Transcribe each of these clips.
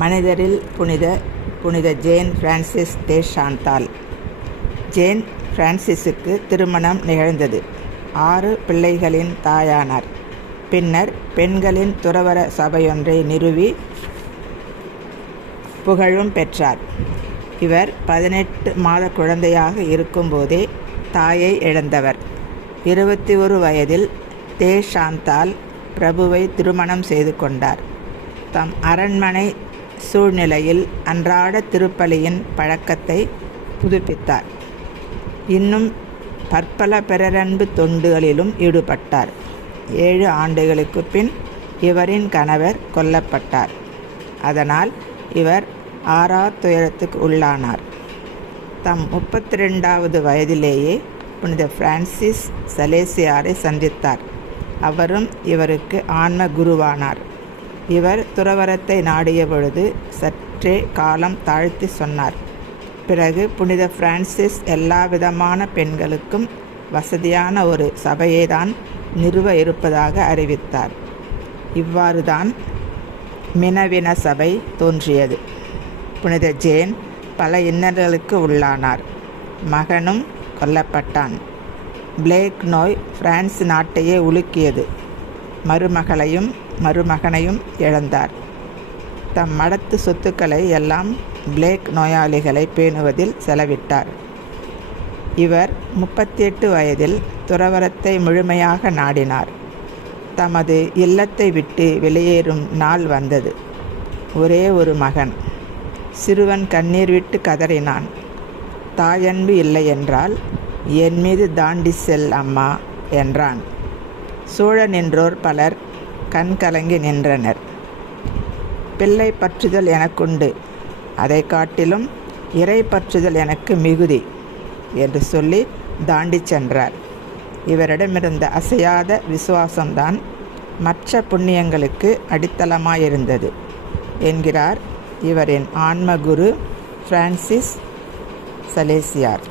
மனிதரில் புனித புனித Jane Francis de Chantal Jane பிரான்சிஸுக்கு திருமணம் நிகழ்ந்தது. ஆறு பிள்ளைகளின் தாயானார். பின்னர் பெண்களின் துறவர சபையொன்றை நிறுவி புகழும் பெற்றார். இவர் பதினெட்டு மாத குழந்தையாக இருக்கும்போதே தாயை இழந்தவர். இருபத்தி ஒரு வயதில் தே சாந்தால் பிரபுவை திருமணம் செய்து கொண்டார். தம் அரண்மனை சூழ்நிலையில் அன்றாட திருப்பலியின் பழக்கத்தை புதுப்பித்தார். இன்னும் பற்பல பிறரன்பு தொண்டுகளிலும் ஈடுபட்டார். ஏழு ஆண்டுகளுக்கு பின் இவரின் கணவர் கொல்லப்பட்டார். அதனால் இவர் ஆறா துயரத்துக்கு உள்ளானார். தம் முப்பத்தி ரெண்டாவது வயதிலேயே புனித பிரான்சிஸ் சலேசியாரை சந்தித்தார். அவரும் இவருக்கு ஆன்ம குருவானார். இவர் துறவரத்தை நாடிய பொழுது சற்றே காலம் தாழ்த்தி சொன்னார். பிறகு புனித பிரான்சிஸ் எல்லா விதமான பெண்களுக்கும் வசதியான ஒரு சபையை தான் நிறுவ இருப்பதாக அறிவித்தார். இவ்வாறு தான் மினவின சபை தோன்றியது. புனித ஜேன் பல இன்னல்களுக்கு உள்ளானார். மகனும் கொல்லப்பட்டான். பிளேக் நோய் பிரான்ஸ் நாட்டையே உலுக்கியது. மருமகளையும் மருமகனையும் இழந்தார். தம் மடத்து சொத்துக்களை எல்லாம் பிளேக் நோயாளிகளை பேணுவதில் செலவிட்டார். இவர் முப்பத்தி எட்டு வயதில் துறவரத்தை முழுமையாக நாடினார். தமது இல்லத்தை விட்டு வெளியேறும் நாள் வந்தது. ஒரே ஒரு மகன். சிறுவன் கண்ணீர் விட்டு கதறினான். தாயன்பு இல்லை என்றால் என் மீது தாண்டி செல் அம்மா என்றான். சோழ நின்றோர் பலர் கண் கலங்கி நின்றனர். பிள்ளை பற்றுதல் எனக்குண்டு. அதை காட்டிலும் இறை பற்றுதல் எனக்கு மிகுதி என்று சொல்லி தாண்டி சென்றார். இவரிடமிருந்த அசையாத விசுவாசம்தான் மற்ற புண்ணியங்களுக்கு அடித்தளமாயிருந்தது என்கிறார் இவரின் ஆன்ம குரு பிரான்சிஸ் சலேசியார்.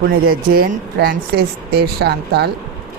புனித ஜேன் பிரான்சிஸ் தேஷாந்தால்